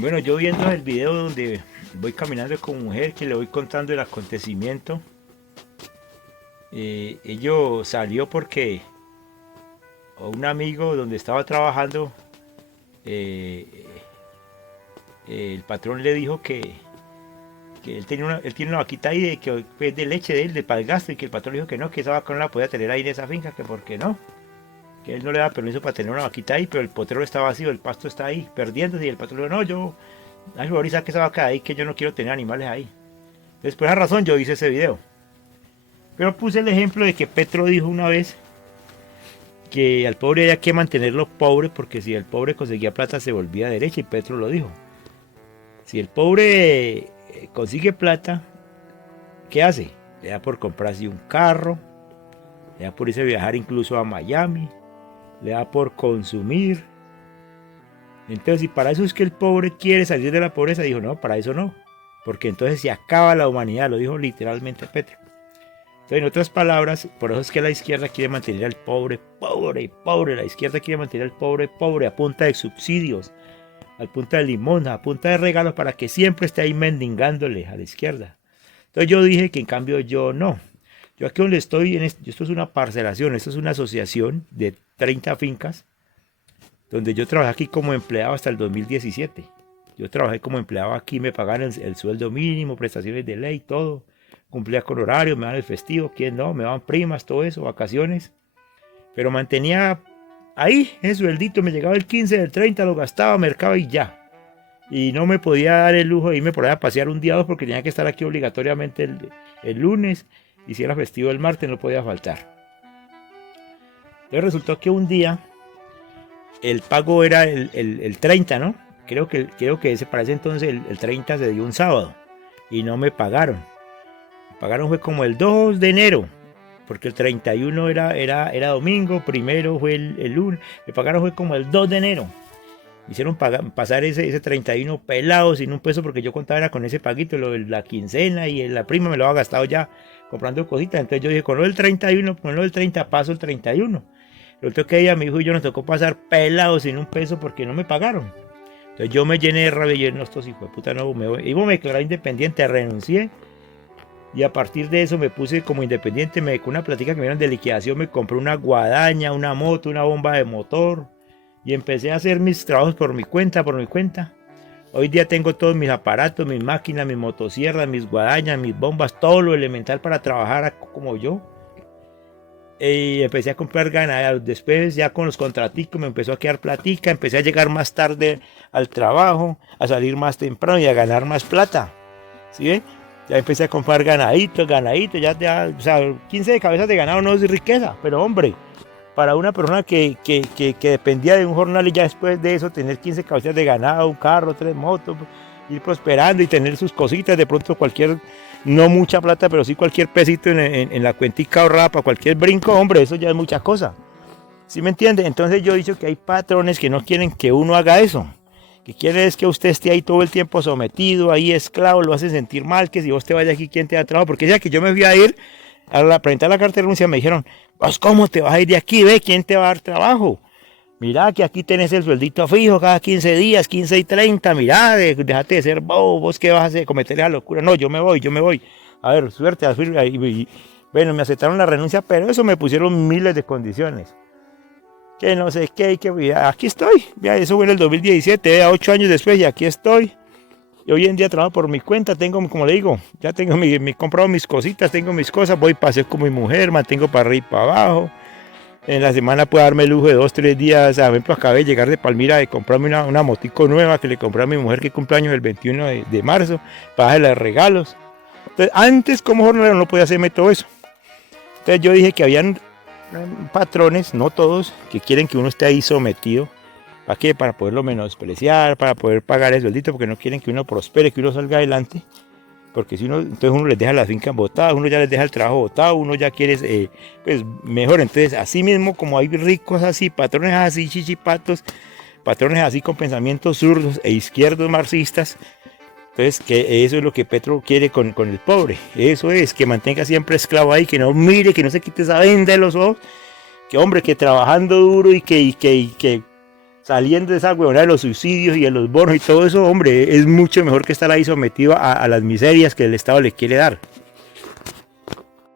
Bueno, yo viendo el video donde voy caminando con mujer, que le voy contando el acontecimiento, ello salió porque un amigo donde estaba trabajando, eh, el patrón le dijo que él tiene una vaquita ahí que es de leche de él, de para el gasto, y que el patrón le dijo que no, que esa vaca no la podía tener ahí en esa finca, que por qué no, que él no le da permiso para tener una vaquita ahí, pero el potrero está vacío, el pasto está ahí, perdiéndose, y el patrón le dijo, no, ay, favor, y saque esa vaca de ahí, que yo no quiero tener animales ahí. Entonces, por esa razón yo hice ese video. Pero puse el ejemplo de que Petro dijo una vez que al pobre había que mantenerlo pobre, porque si el pobre conseguía plata se volvía derecha, y Petro lo dijo. Si el pobre consigue plata, ¿qué hace? Le da por comprarse un carro, le da por irse a viajar incluso a Miami, le da por consumir. Entonces, si para eso es que el pobre quiere salir de la pobreza, dijo, no, para eso no, porque entonces se acaba la humanidad, lo dijo literalmente Petro. Entonces, en otras palabras, por eso es que la izquierda quiere mantener al pobre, pobre, pobre. La izquierda quiere mantener al pobre, pobre, a punta de subsidios, a punta de limón, a punta de regalos, para que siempre esté ahí mendigándole a la izquierda. Entonces yo dije que en cambio yo no. Yo aquí donde estoy, esto es una parcelación, esto es una asociación de 30 fincas, donde yo trabajé aquí como empleado hasta el 2017. Yo trabajé como empleado aquí, me pagaban el sueldo mínimo, prestaciones de ley, todo. Cumplía con horario, me daban el festivo, quién no, me daban primas, todo eso, vacaciones. Pero mantenía ahí, ese sueldito, me llegaba el 15, del 30, lo gastaba, mercado y ya. Y no me podía dar el lujo de irme por allá a pasear un día o dos, porque tenía que estar aquí obligatoriamente el lunes. Y si era festivo el martes, no podía faltar. Entonces resultó que un día el pago era el 30, ¿no? Creo que ese, para ese entonces el 30 se dio un sábado y no me pagaron. Me pagaron fue como el 2 de enero, porque el 31 era domingo, primero fue el lunes, me pagaron fue como el 2 de enero. Hicieron pasar ese 31 pelado sin un peso, porque yo contaba era con ese paguito, lo de la quincena y la prima me lo había gastado ya comprando cositas. Entonces yo dije, con lo del 31, con lo del 30 paso el 31. Lo que ella, mi hijo y yo nos tocó pasar pelados sin un peso porque no me pagaron. Entonces yo me llené de rabia y yo, no, estos hijos de puta, no, iba a me declarar independiente, renuncié. Y a partir de eso me puse como independiente, con una plática que me dieron de liquidación, me compré una guadaña, una moto, una bomba de motor. Y empecé a hacer mis trabajos por mi cuenta, por mi cuenta. Hoy día tengo todos mis aparatos, mis máquinas, mis motosierras, mis guadañas, mis bombas, todo lo elemental para trabajar como yo. Y empecé a comprar ganado. Después ya con los contraticos me empezó a quedar platica, empecé a llegar más tarde al trabajo, a salir más temprano y a ganar más plata. ¿Sí ven? Ya empecé a comprar ganaditos, ya, o sea, 15 cabezas de ganado no es riqueza, pero hombre, para una persona que dependía de un jornal y ya después de eso tener 15 cabezas de ganado, un carro, 3 motos, ir prosperando y tener sus cositas, de pronto cualquier, no mucha plata, pero sí cualquier pesito en la cuentica ahorrada para cualquier brinco, hombre, eso ya es mucha cosa. ¿Sí me entiende? Entonces yo he dicho que hay patrones que no quieren que uno haga eso. Que quiere es que usted esté ahí todo el tiempo sometido, ahí esclavo, lo hace sentir mal, que si vos te vayas aquí, ¿quién te da trabajo? Porque ya que yo me fui a ir a presentar la carta de renuncia, me dijeron, pues ¿cómo te vas a ir de aquí? Ve, ¿quién te va a dar trabajo? Mira que aquí tenés el sueldito fijo cada 15 días, 15 y 30, mira, déjate de ser bobo, vos qué vas a hacer, cometer esa locura. No, yo me voy. A ver, suerte, bueno, me aceptaron la renuncia, pero eso me pusieron miles de condiciones. Que no sé qué, aquí estoy, ya, eso fue en el 2017, ya 8 años después y aquí estoy. Y hoy en día trabajo por mi cuenta, tengo, como le digo, ya tengo comprado mis cositas, tengo mis cosas, voy paseo con mi mujer, mantengo para arriba y para abajo. En la semana puedo darme el lujo de 2, 3 días, por ejemplo, acabé de llegar de Palmira de comprarme una motico nueva que le compré a mi mujer que cumple años el 21 de marzo, para darle regalos. Entonces, antes como jornalero no podía hacerme todo eso. Entonces yo dije que habían patrones, no todos, que quieren que uno esté ahí sometido. ¿Para qué? Para poderlo menospreciar, para poder pagar el sueldito, porque no quieren que uno prospere, que uno salga adelante. Porque si uno, entonces uno les deja las fincas botadas, uno ya les deja el trabajo botado, uno ya quiere, pues mejor. Entonces, así mismo como hay ricos así, patrones así, chichipatos, patrones así con pensamientos zurdos e izquierdos marxistas, entonces que eso es lo que Petro quiere con el pobre. Eso es, que mantenga siempre esclavo ahí, que no mire, que no se quite esa venda de los ojos, que hombre, que trabajando duro y que saliendo de esa huevona de los subsidios y de los bonos y todo eso, hombre, es mucho mejor que estar ahí sometido a las miserias que el Estado le quiere dar.